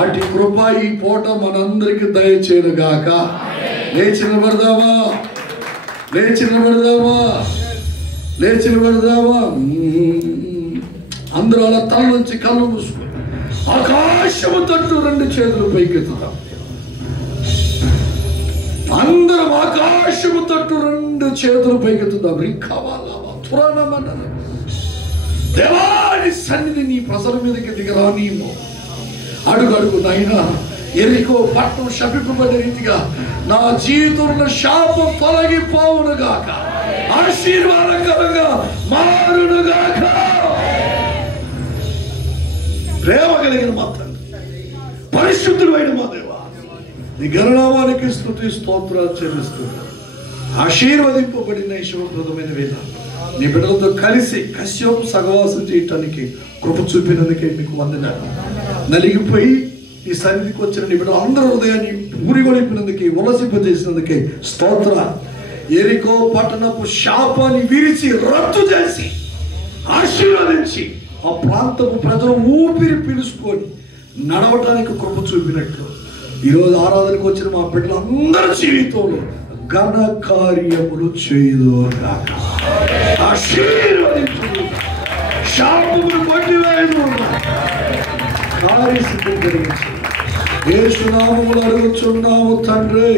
అటు కృప ఈ పూట మనందరికి దయచేయను గాక. లేచి నిలబడదామా, లేచి నిలబడదామా, లేచి నిలబడదామా. అందరూ అలా తల నుంచి కళ్ళు మూసుకుని ఆకాశము తట్టు 2 చేతులు పైకెత్తుతాం. అందరం ఆకాశము తట్టు 2 చేతులు పైకెత్తుతాం. దేవాని సన్నిధి నీ ప్రజల మీదకి దిగరానీమో. అడుగడుగు నాయనా, ఎరికో పట్టణం శపింపబడే రీతిగా నా జీవితంలో శాపం తొలగిపోవును గాక, ఆశీర్వాదకరంగా మారును గాక. ప్రేమ కలిగిన మా తండ్రి, పరిశుద్ధుడు అయిన మా దేవా, నీ గణనామానికి స్తుతి స్తోత్రాలు చెల్లిస్తున్నా. ఆశీర్వదింపబడిన ఈ శుభప్రదమైన వేళ నీ బిడ్డలతో కలిసి కశ్యపు సహవాసం చేయటానికి కృప చూపినందుకే మీకు వందనాలు. నలిగిపోయి ఈ సన్నిధికి వచ్చిన నీ బిడ్డలు అందరూ హృదయాన్ని ఊరిగొలిపినందుకే, ఉల్లసింపజేసినందుకే స్తోత్ర. ఎరికో పట్టణపు శాపాన్ని విరిచి రద్దు చేసి ఆశీర్వదించి ఆ ప్రాంతపు ప్రజలు ఊపిరి పీల్చుకొని నడవటానికి కృప చూపినట్లు ఈరోజు ఆరాధనకు వచ్చిన మా బిడ్డలందరి జీవితంలో ఘన కార్యములు చేయుదుగాక. ఆశీర్వదించు, శాపమును కొట్టివేయును, కార్యసిద్ధి కలిగించు. యేసు నామములో అడుగుచున్నాము తండ్రి.